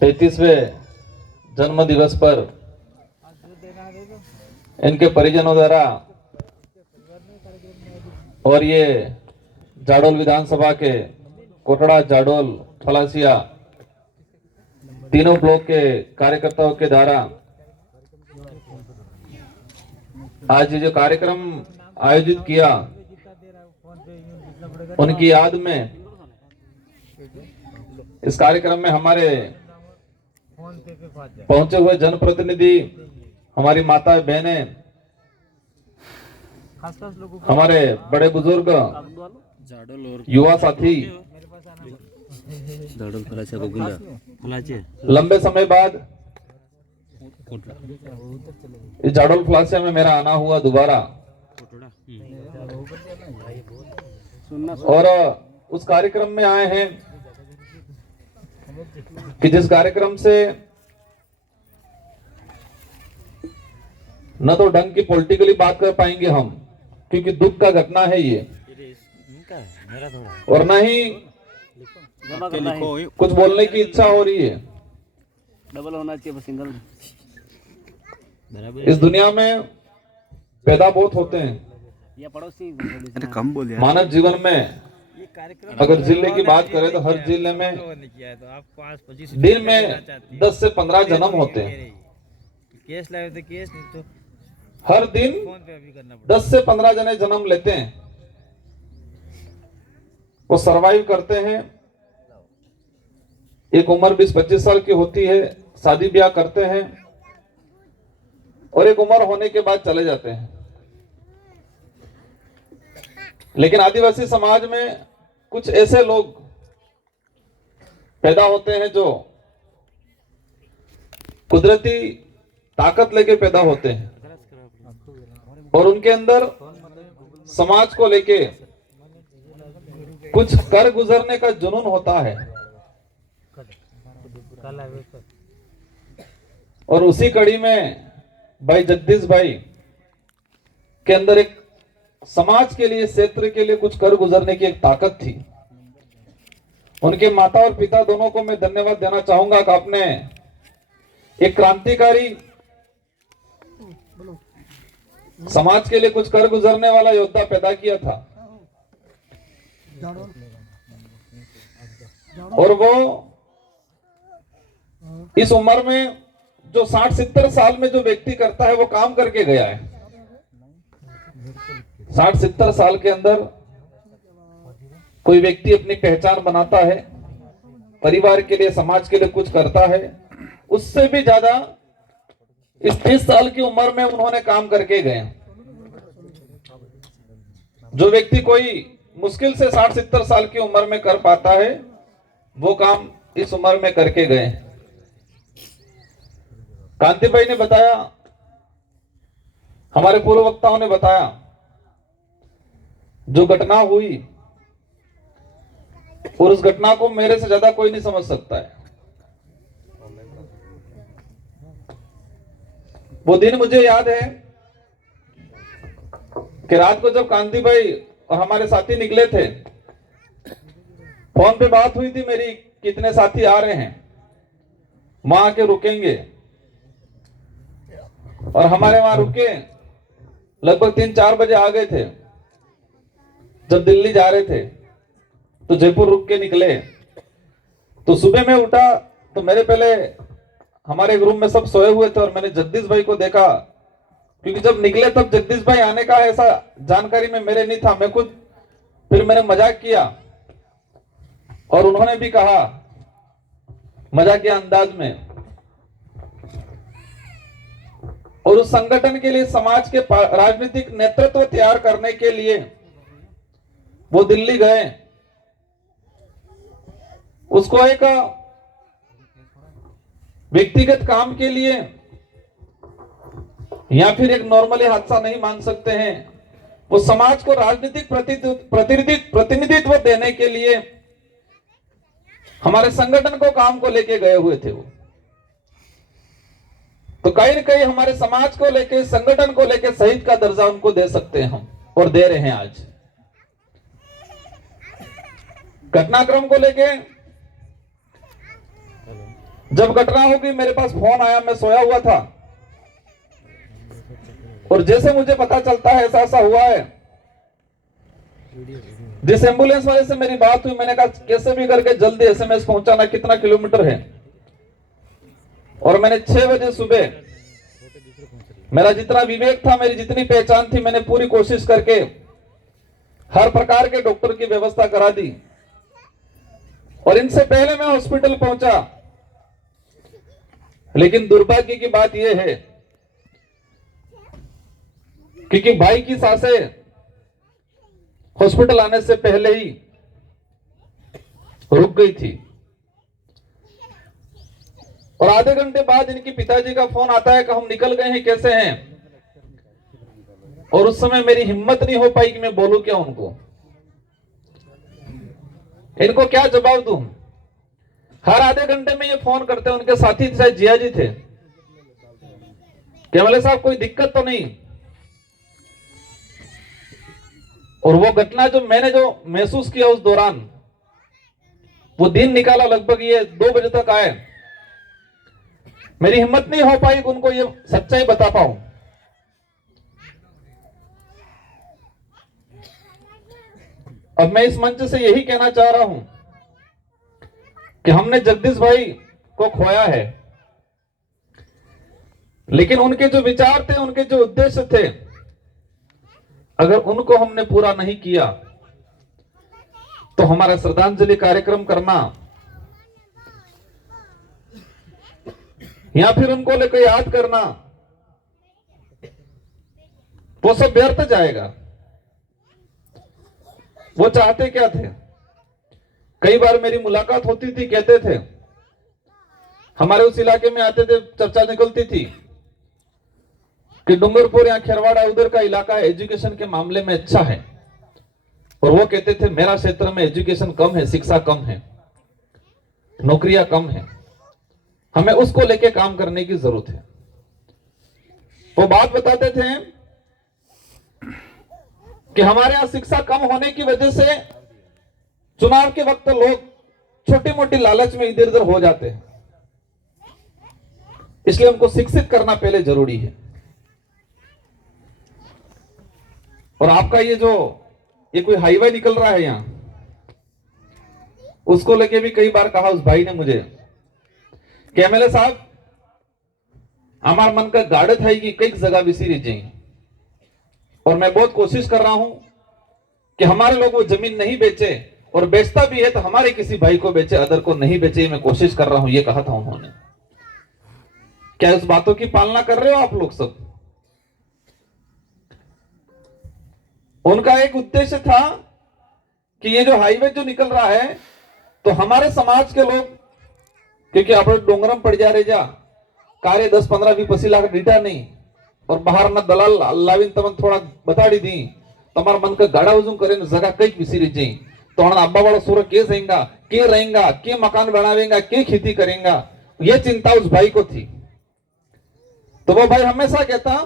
33वें जन्म दिवस पर इनके परिजनों द्वारा और ये जाडोल विधानसभा के कोटड़ा, जाडोल, फलासिया तीनों ब्लॉक के कार्यकर्ताओं के द्वारा आज ये जो कार्यक्रम आयोजित किया, उनकी याद में इस कार्यक्रम में हमारे पहुंचे हुए जनप्रतिनिधि, हमारी माता बहनें, हमारे बड़े बुजुर्ग, युवा साथी, लंबे समय बाद इस जाडोल फलासिया में मेरा आना हुआ दोबारा, और उस कार्यक्रम में आए हैं कि जिस कार्यक्रम से न तो ढंग की पॉलिटिकली बात कर पाएंगे हम, क्योंकि दुख का घटना है ये, और न ही कुछ बोलने की इच्छा हो रही है। डबल होना चाहिए, सिंगल। इस दुनिया में पैदा बहुत होते हैं, ये पड़ोसी कम बोल यार। मानव जीवन में अगर जिले की बात करें तो हर जिले में दिन में 10 से 15 जन्म होते हैं। केस लाए थे, केस नहीं तो हर दिन 10 से 15 जने जन्म लेते हैं, वो सरवाइव करते हैं। एक उम्र 20-25 साल की होती है, शादी ब्याह करते हैं, और एक उम्र होने के बाद चले जाते हैं। लेकिन आदिवासी समाज में कुछ ऐसे लोग पैदा होते हैं जो कुदरती ताकत लेके पैदा होते हैं, और उनके अंदर समाज को लेके कुछ कर गुजरने का जुनून होता है। और उसी कड़ी में भाई जगदीश भाई के अंदर एक समाज के लिए, क्षेत्र के लिए कुछ कर गुजरने की एक ताकत थी। उनके माता और पिता दोनों को मैं धन्यवाद देना चाहूंगा कि आपने एक क्रांतिकारी, समाज के लिए कुछ कर गुजरने वाला योद्धा पैदा किया था, और वो इस उम्र में जो 60-70 साल में जो व्यक्ति करता है वो काम करके गया है। 60-70 साल के अंदर कोई व्यक्ति अपनी पहचान बनाता है, परिवार के लिए, समाज के लिए कुछ करता है। उससे भी ज्यादा इस 30 साल की उम्र में उन्होंने काम करके गए। जो व्यक्ति कोई मुश्किल से 60-70 साल की उम्र में कर पाता है, वो काम इस उम्र में करके गए। कांति भाई ने बताया, हमारे पूर्व वक्ताओं ने बताया, जो घटना हुई, और उस घटना को मेरे से ज्यादा कोई नहीं समझ सकता है। वो दिन मुझे याद है कि रात को जब कांति भाई और हमारे साथी निकले थे, फोन पे बात हुई थी मेरी, कितने साथी आ रहे हैं, वहां आके रुकेंगे। और हमारे वहां रुके, लगभग 3-4 बजे आ गए थे। जब दिल्ली जा रहे थे तो जयपुर रुक के निकले। तो सुबह में उठा तो मेरे पहले हमारे रूम में सब सोए हुए थे, और मैंने जगदीश भाई को देखा, क्योंकि जब निकले तब जगदीश भाई आने का ऐसा जानकारी में मेरे नहीं था। मैं खुद फिर मैंने मजाक किया, और उन्होंने भी कहा मजाकिया अंदाज में। और उस संगठन के लिए, समाज के राजनीतिक नेतृत्व तैयार करने के लिए वो दिल्ली गए। उसको एक व्यक्तिगत काम के लिए या फिर एक नॉर्मली हादसा नहीं मान सकते हैं। वो समाज को राजनीतिक प्रतिनिधित्व देने के लिए हमारे संगठन को, काम को लेके गए हुए थे वो। तो कहीं न कहीं हमारे समाज को लेके, संगठन को लेके शहीद का दर्जा उनको दे सकते हैं हम, और दे रहे हैं आज। घटनाक्रम को लेके जब घटना हो गई मेरे पास फोन आया, मैं सोया हुआ था और जैसे मुझे पता चलता है ऐसा ऐसा हुआ है, जिस एम्बुलेंस वाले से मेरी बात हुई, मैंने कहा कैसे भी करके जल्दी एसएमएस पहुंचाना, कितना किलोमीटर है। और मैंने 6 बजे सुबह, मेरा जितना विवेक था, मेरी जितनी पहचान थी, मैंने पूरी कोशिश करके हर प्रकार के डॉक्टर की व्यवस्था करा दी। और इनसे पहले मैं हॉस्पिटल पहुंचा, लेकिन दुर्भाग्य की बात यह है क्योंकि भाई की सांसें हॉस्पिटल आने से पहले ही रुक गई थी। और आधे घंटे बाद इनके पिताजी का फोन आता है कि हम निकल गए हैं, कैसे हैं। और उस समय मेरी हिम्मत नहीं हो पाई कि मैं बोलूं क्या उनको, इनको क्या जवाब दूं। हर आधे घंटे में ये फोन करते हैं, उनके साथी शायद जिया जी थे, कैमले साहब कोई दिक्कत तो नहीं। और वो घटना जो मैंने जो महसूस किया उस दौरान, वो दिन निकाला लगभग ये 2 बजे तक आए, मेरी हिम्मत नहीं हो पाई कि उनको ये सच्चाई बता पाऊं। अब मैं इस मंच से यही कहना चाह रहा हूं कि हमने जगदीश भाई को खोया है, लेकिन उनके जो विचार थे, उनके जो उद्देश्य थे, अगर उनको हमने पूरा नहीं किया तो हमारा श्रद्धांजलि कार्यक्रम करना या फिर उनको लेकर याद करना, वो सब व्यर्थ जाएगा। वो चाहते क्या थे? कई बार मेरी मुलाकात होती थी, कहते थे, हमारे उस इलाके में आते थे, चर्चा निकलती थी कि डूंगरपुर या खेरवाड़ा उधर का इलाका एजुकेशन के मामले में अच्छा है। और वो कहते थे मेरा क्षेत्र में एजुकेशन कम है, शिक्षा कम है, नौकरियां कम है, हमें उसको लेके काम करने की जरूरत है। वो बात बताते थे कि हमारे यहां शिक्षा कम होने की वजह से चुनाव के वक्त लोग छोटी मोटी लालच में इधर उधर हो जाते हैं, इसलिए उनको शिक्षित करना पहले जरूरी है। और आपका ये कोई हाईवे निकल रहा है यहां, उसको लेके भी कई बार कहा उस भाई ने मुझे कि एमएलए साहब, हमारा मन का गाड़त है कि कई जगह विसीरी जाए, और मैं बहुत कोशिश कर रहा हूं कि हमारे लोग वो जमीन नहीं बेचे, और बेचता भी है तो हमारे किसी भाई को बेचे, अदर को नहीं बेचे, मैं कोशिश कर रहा हूं, ये कहा था उन्होंने। क्या उस बातों की पालना कर रहे हो आप लोग सब? उनका एक उद्देश्य था कि ये जो हाईवे जो निकल रहा है, तो हमारे समाज के लोग, क्योंकि आप डोंगरम पड़ जा रहे जा कार्य 10-15-20 लाख डीटा नहीं, और बाहर न दलाल लाविन तमन थोड़ा बताड़ी दी, તમારા मन का गाड़ा वजून करे न जगह कई विसीरी जी, तो हमारा अब्बा वाला सूर के रहेगा, के मकान बनावेगा, के खेती करेगा, ये चिंता उस भाई को थी। तो वो भाई हमेशा कहता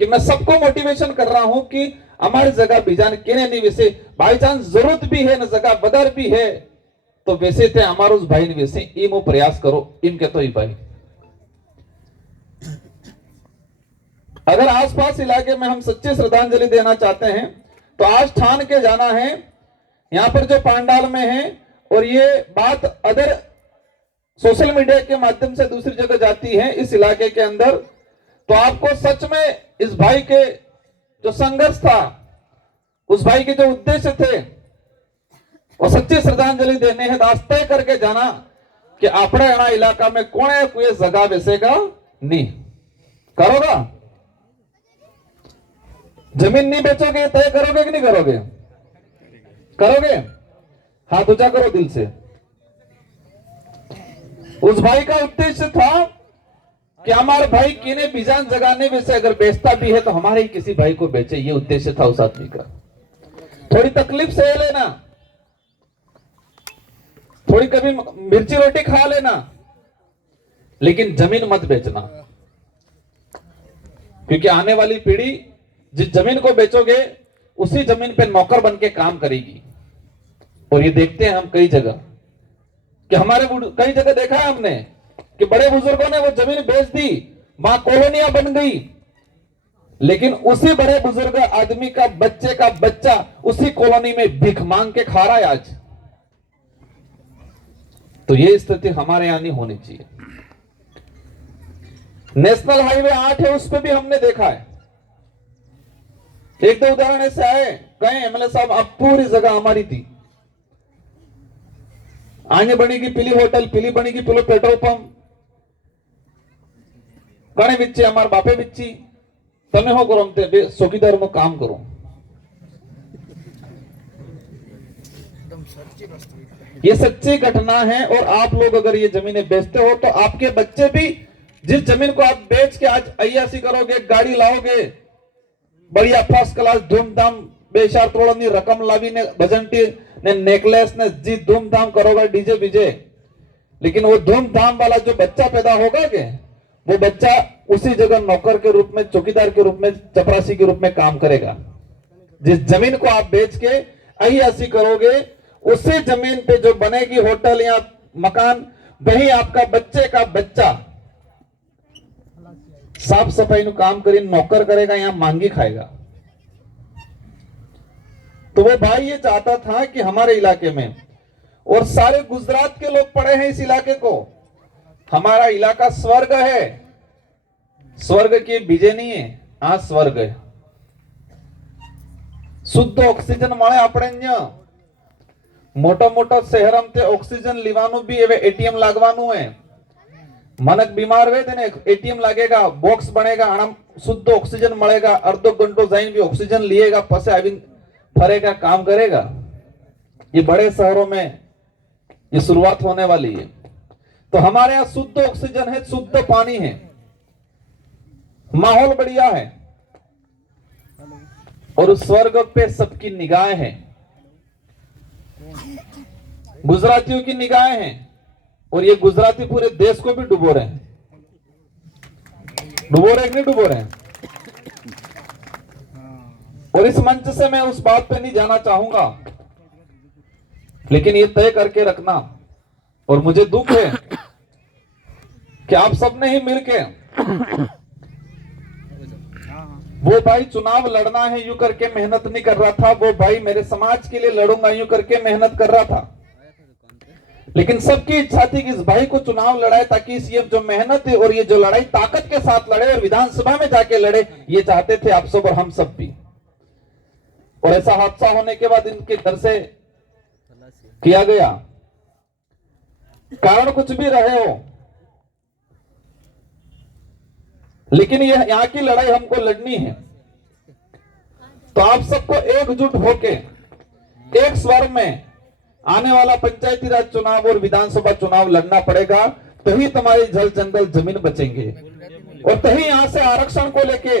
कि मैं सबको मोटिवेशन कर रहा हूं कि हमारी जगह बीजान केने नहीं, वैसे बाई चांस जरूरत भी है न जगह बदर भी है, तो वैसे थे हमारे उस भाई ने वैसे इम प्रयास करो, इम कहते ही भाई। अगर आसपास इलाके में हम सच्ची श्रद्धांजलि देना चाहते हैं तो आज ठान के जाना है, यहां पर जो पांडाल में है, और ये बात अदर सोशल मीडिया के माध्यम से दूसरी जगह जाती है इस इलाके के अंदर, तो आपको सच में इस भाई के जो संघर्ष था, उस भाई के जो उद्देश्य थे, वो सच्ची श्रद्धांजलि देने हैं। आज तय करके जाना कि अपने अणा इलाका में कौन है कोई जगह बेचेगा नहीं, करोगा? जमीन नहीं बेचोगे, तय करोगे कि नहीं करोगे? करोगे? हाथ ऊंचा करो दिल से। उस भाई का उद्देश्य था कि हमारे भाई किने बीजान जगाने में से अगर बेचता भी है तो हमारे ही किसी भाई को बेचे, ये उद्देश्य था उस आदमी का। थोड़ी तकलीफ सह लेना, थोड़ी कभी मिर्ची रोटी खा लेना, लेकिन जमीन मत बेचना, क्योंकि आने वाली पीढ़ी जिस जमीन को बेचोगे उसी जमीन पे नौकर बन के काम करेगी। और ये देखते हैं हम कई जगह कि कई जगह देखा है हमने कि बड़े बुजुर्गों ने वो जमीन बेच दी, वहां कॉलोनियां बन गई, लेकिन उसी बड़े बुजुर्ग आदमी का बच्चा उसी कॉलोनी में भीख मांग के खा रहा है आज। तो ये स्थिति हमारे यहां नहीं होनी चाहिए। नेशनल हाईवे 8 है, उस पर भी हमने देखा है। एक दो उदाहरण ऐसे आए, कहें एमएलए साहब अब पूरी जगह हमारी थी, आगे बनेगी पीली होटल, पीली बनेगी पीलो पेट्रोल पंप, कणे विच्चे हमारे बापे विच्ची, तमे हो करो ते चौकीदार में काम करो। ये सच्ची घटना है। और आप लोग अगर ये जमीनें बेचते हो तो आपके बच्चे भी जिस जमीन को आप बेच के आज अय्यासी करोगे, गाड़ी लाओगे, बढ़िया फर्स्ट क्लास धूमधाम बेशार तोड़नी रकम लावी ने भजनटी ने नेकलेस ने जी धूमधाम करोगे डीजे बीजे, लेकिन वो धूमधाम वाला जो बच्चा पैदा होगा के वो बच्चा उसी जगह नौकर के रूप में, चौकीदार के रूप में, चपरासी के रूप में काम करेगा। जिस जमीन को आप बेच के अय्यासी करोगे, उसी जमीन पे जो बनेगी होटल या मकान, वही आपका बच्चे का बच्चा साफ सफाई नु काम करी नौकर करेगा या मांगी खाएगा। तो वो भाई ये चाहता था कि हमारे इलाके में, और सारे गुजरात के लोग पढ़े हैं इस इलाके को, हमारा इलाका स्वर्ग है। स्वर्ग की बीजे नहीं है, आ स्वर्ग है। शुद्ध ऑक्सीजन મળે આપણે અહીંયા। મોટા મોટા શહેરમાં તે ઓક્સિજન લેવાનું બી હવે એટીએમ લાગવાનું है। मनक बीमार हुए तेने एटीएम लगेगा, बॉक्स बनेगा, आराम शुद्ध ऑक्सीजन मिलेगा, अर्धो घंटो जाइन भी ऑक्सीजन लिएगा, पसे आवी फरेगा, काम करेगा। ये बड़े शहरों में ये शुरुआत होने वाली है। तो हमारे यहाँ शुद्ध ऑक्सीजन है, शुद्ध पानी है, माहौल बढ़िया है, और उस स्वर्ग पे सबकी निगाहें हैं, गुजरातियों की निगाहें हैं, और ये गुजराती पूरे देश को भी डुबो रहे हैं। डुबो रहे कि नहीं डुबो रहे हैं? और इस मंच से मैं उस बात पे नहीं जाना चाहूंगा, लेकिन ये तय करके रखना, और मुझे दुख है कि आप सबने ही मिलके, वो भाई चुनाव लड़ना है यूं करके मेहनत नहीं कर रहा था, वो भाई मेरे समाज के लिए लड़ूंगा यूं करके मेहनत कर रहा था, लेकिन सबकी इच्छा थी कि इस भाई को चुनाव लड़ाए, ताकि ये जो मेहनत है और ये जो लड़ाई ताकत के साथ लड़े और विधानसभा में जाके लड़े, ये चाहते थे आप सब और हम सब भी। और ऐसा हादसा होने के बाद इनके घर से किया गया, कारण कुछ भी रहे हो, लेकिन ये यहाँ की लड़ाई हमको लड़नी है। तो आप सबको एकजुट होके एक स्वर में आने वाला पंचायती राज चुनाव और विधानसभा चुनाव लड़ना पड़ेगा, तभी तुम्हारी जल जंगल जमीन बचेंगे, और तभी यहां से आरक्षण को लेके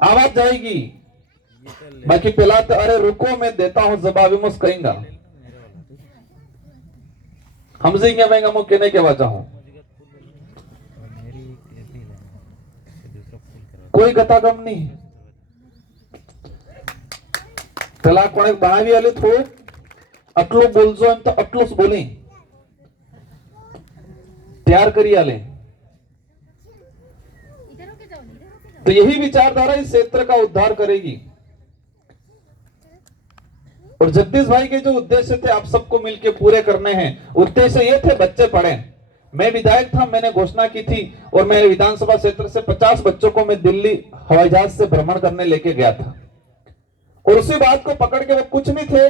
आवाज जाएगी। बाकी पहला तो अरे रुको मैं देता हूं जवाब मुझ कहेंगा, हम जिंगे मैं कहने के वजह हूं कोई गतागम नहीं। पहला कोने बनावी आले थोड़े अटलो बोलजो एम तो अटलो बोली तैयार करी आले। तो यही विचारधारा इस क्षेत्र का उद्धार करेगी। और जगदीश भाई के जो उद्देश्य थे आप सबको मिलके पूरे करने हैं। उद्देश्य ये थे बच्चे पढ़े। मैं विधायक था, मैंने घोषणा की थी और मेरे विधानसभा क्षेत्र से 50 बच्चों को मैं दिल्ली हवाई जहाज से भ्रमण करने लेके गया था। और उसी बात को पकड़ के वो कुछ नहीं थे,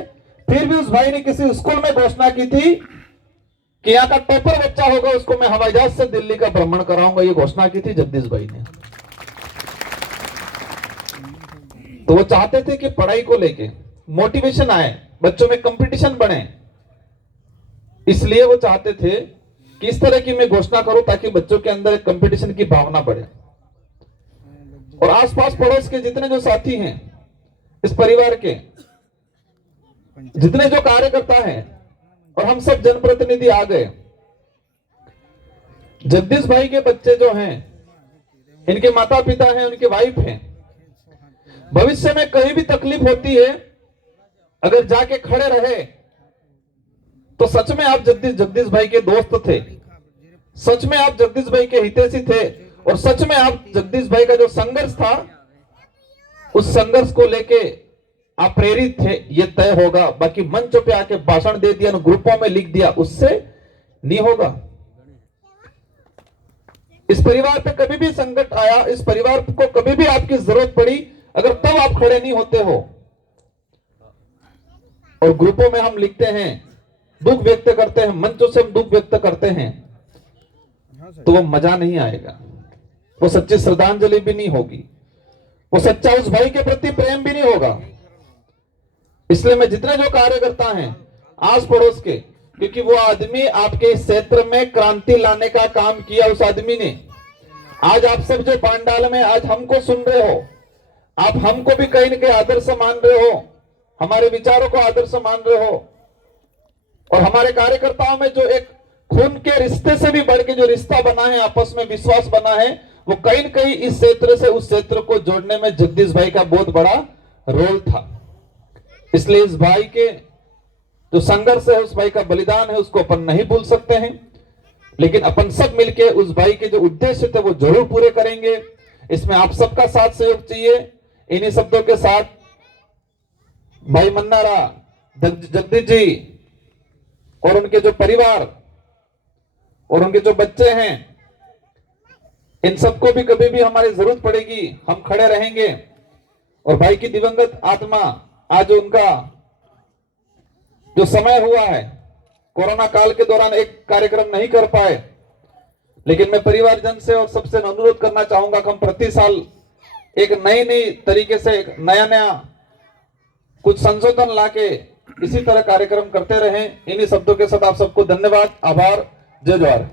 फिर भी उस भाई ने किसी स्कूल में घोषणा की थी कि यहाँ का टॉपर बच्चा होगा उसको मैं हवाई जहाज से दिल्ली का भ्रमण कराऊंगा। ये घोषणा की थी जगदीश भाई ने। तो वो चाहते थे कि पढ़ाई को लेके मोटिवेशन आए, बच्चों में कंपटीशन बने, इसलिए वो चाहते थे कि इस तरह की मैं घोषणा करूं ताकि बच्चों के अंदर एक कंपटीशन की भावना बढ़े। और आसपास पड़ोस के जितने जो साथी हैं, इस परिवार के जितने जो कार्यकर्ता हैं और हम सब जनप्रतिनिधि आ गए। जगदीश भाई के बच्चे जो हैं, इनके माता पिता हैं, उनके वाइफ हैं, भविष्य में कहीं भी तकलीफ होती है, अगर जाके खड़े रहे तो सच में आप जगदीश भाई के दोस्त थे, सच में आप जगदीश भाई के हितैषी थे, और सच में आप जगदीश भाई का जो संघर्ष था उस संघर्ष को लेके आप प्रेरित थे, ये तय होगा। बाकी मंच पे आके भाषण दे दिया, ग्रुपों में लिख दिया, उससे नहीं होगा। इस परिवार पे कभी भी संकट आया, इस परिवार को कभी भी आपकी जरूरत पड़ी, अगर तब आप खड़े नहीं होते हो और ग्रुपों में हम लिखते हैं, दुख व्यक्त करते हैं, मंचों से हम दुख व्यक्त करते हैं, तो वो मजा नहीं आएगा, वो सच्ची श्रद्धांजलि भी नहीं होगी, वो सच्चा उस भाई के प्रति प्रेम भी नहीं होगा। इसलिए मैं जितने जो कार्यकर्ता हैं आस पड़ोस के, क्योंकि वो आदमी आपके क्षेत्र में क्रांति लाने का काम किया, उस आदमी ने। आज आप सब जो पांडाल में आज हमको सुन रहे हो, आप हमको भी कहीं न कहीं आदर्श मान रहे हो, हमारे विचारों को आदर्श मान रहे हो, और हमारे कार्यकर्ताओं में जो एक खून के रिश्ते से भी बढ़ के जो रिश्ता बना है, आपस में विश्वास बना है, वो कहीं न कहीं इस क्षेत्र से उस क्षेत्र को जोड़ने में जगदीश भाई का बहुत बड़ा रोल था। इसलिए इस भाई के जो संघर्ष है, उस भाई का बलिदान है, उसको अपन नहीं भूल सकते हैं, लेकिन अपन सब मिलके उस भाई के जो उद्देश्य थे वो जरूर पूरे करेंगे। इसमें आप सबका साथ सहयोग चाहिए। इन्हीं शब्दों के साथ भाई मन्नारा, जगदीश जी और उनके जो परिवार और उनके जो बच्चे हैं, इन सबको भी कभी भी हमारी जरूरत पड़ेगी, हम खड़े रहेंगे। और भाई की दिवंगत आत्मा, आज उनका जो समय हुआ है, कोरोना काल के दौरान एक कार्यक्रम नहीं कर पाए, लेकिन मैं परिवारजन से और सबसे अनुरोध करना चाहूंगा कि हम प्रति साल एक नई तरीके से एक नया कुछ संशोधन लाके इसी तरह कार्यक्रम करते रहें। इन्हीं शब्दों के साथ आप सबको धन्यवाद, आभार, जय जवाहर।